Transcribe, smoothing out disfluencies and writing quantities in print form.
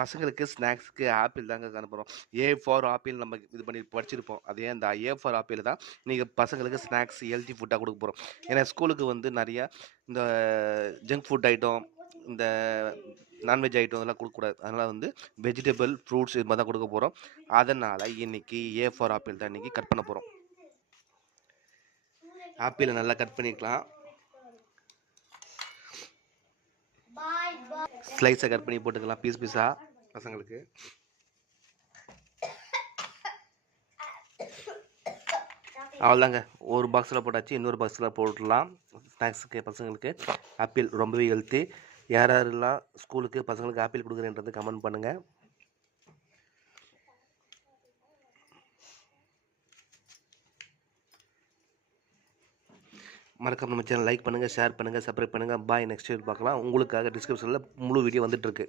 பசங்களுக்கு ஸ்நாக்ஸ்க்கு ஆப்பிள் தாங்க அனுப்புகிறோம். ஏ ஃபார் ஆப்பிள் நம்ம இது பண்ணி படிச்சிருப்போம். அதே அந்த ஏ ஃபார் ஆப்பிள் தான் இன்றைக்கி பசங்களுக்கு ஸ்நாக்ஸ் ஹெல்த்தி ஃபுட்டாக கொடுக்க போகிறோம். ஏன்னா ஸ்கூலுக்கு வந்து நிறையா இந்த ஜங்க் ஃபுட் ஐட்டம், இந்த நான்வெஜ் ஐட்டம் இதெல்லாம் கொடுக்கக்கூடாது. அதனால் வந்து வெஜிடபிள், ஃப்ரூட்ஸ் இது மாதிரி தான் கொடுக்க போகிறோம். அதனால் இன்றைக்கி ஏ ஃபார் ஆப்பிள் தான் இன்றைக்கி கட் பண்ண போகிறோம். ஆப்பிளை நல்லா கட் பண்ணிக்கலாம். ஸ்லைஸை கட் பண்ணி போட்டுக்கலாம் பீஸ் பீஸாக பசங்களுக்கு. அவ்வளோதாங்க, ஒரு பாக்ஸில் போட்டாச்சு, இன்னொரு பாக்ஸில் போட்டுடலாம். ஸ்நாக்ஸுக்கு பசங்களுக்கு ஆப்பிள் ரொம்பவே ஹெல்த்தி. யாரெல்லாம் ஸ்கூலுக்கு பசங்களுக்கு ஆப்பிள் கொடுக்குறேன்றது கமெண்ட் பண்ணுங்கள். மறக்காம நம்ம சேனல் லைக் பண்ணுங்கள், ஷேர் பண்ணுங்கள், சப்ஸ்கிரைப் பண்ணுங்கள். பாய். நெக்ஸ்ட் வீடியோ பார்க்கலாம். உங்களுக்காக டிஸ்கிரிப்ஷனில் முழு வீடியோ வந்துட்டுருக்கு.